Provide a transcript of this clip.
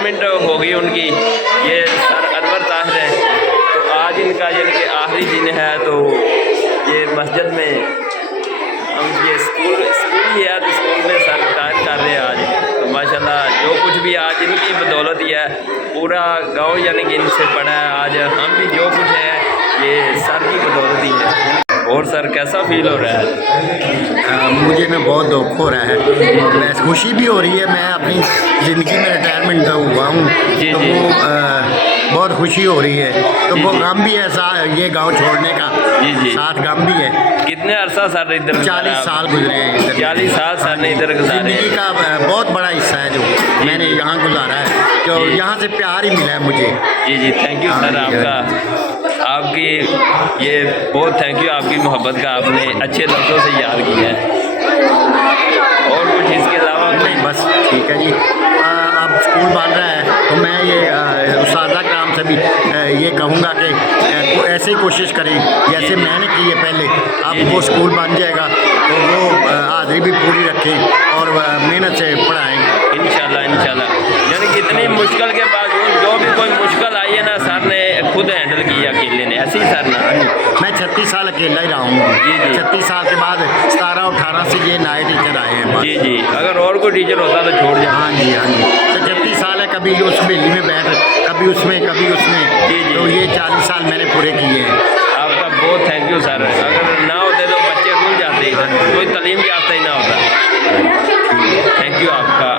Retirement हो गई उनकी। ये सर अनवर ताहिर है, तो आज इनका यानी कि आखिरी दिन है। तो ये मस्जिद में हम ये स्कूल ही है, तो स्कूल में सर रिटायर कर रहे हैं आज। तो माशाल्लाह जो कुछ भी आज इनकी बदौलत ही है, पूरा गांव यानी कि इनसे पड़ा है। आज हम भी जो कुछ है ये सर की बदौलत ही है। और सर कैसा फील हो रहा है? मुझे ना बहुत दुख हो रहा है और मैं खुशी भी हो रही है। मैं अपनी ज़िंदगी में रिटायरमेंट हुआ हूँ, तो वो बहुत खुशी हो रही है। तो वो गम भी है ये गांव छोड़ने का, साथ गम भी है। कितने अरसा सर इधर? 40 साल गुजरे हैं इधर। 40 साल सर ने इधर गुजारे। ज़िंदगी का बहुत बड़ा हिस्सा है जो मैंने यहाँ गुजारा है, तो यहाँ से प्यार ही मिला है मुझे। जी थैंक यू सर आपकी ये बहुत थैंक यू आपकी मोहब्बत का, आपने अच्छे लफ्ज़ों से याद किया है। और कुछ इसके अलावा? नहीं बस ठीक है जी। अब स्कूल बन रहा है, तो मैं ये उस्तादा कराम से भी ये कहूँगा कि ऐसे ही कोशिश करें जैसे मैंने की है पहले। अब वो स्कूल बन जाएगा तो वो हाज़िरी भी पूरी रखें और मेहनत से पढ़ाएँ इंशाल्लाह। यानी कितनी मुश्किल के बावजूद जो भी कोई मुश्किल आई है ना, सर ने खुद हैंडल किया अकेले ने, ऐसे ही सर ना। मैं 36 साल अकेला ही रहा हूँ। जी 36 साल के बाद 17-18 से ये नए टीचर आए हैं। जी अगर और कोई टीचर होता तो छोड़ जाए। हाँ जी तो 36 साल है, कभी उस बेली में बैठ, कभी उसमें कभी उसमें। जी तो ये 40 साल मैंने पूरे किए हैं। आपका बहुत थैंक यू सर। अगर ना होते तो बच्चे भूल जाते, कोई तालीम याफ्ता ही ना होता। थैंक यू आपका।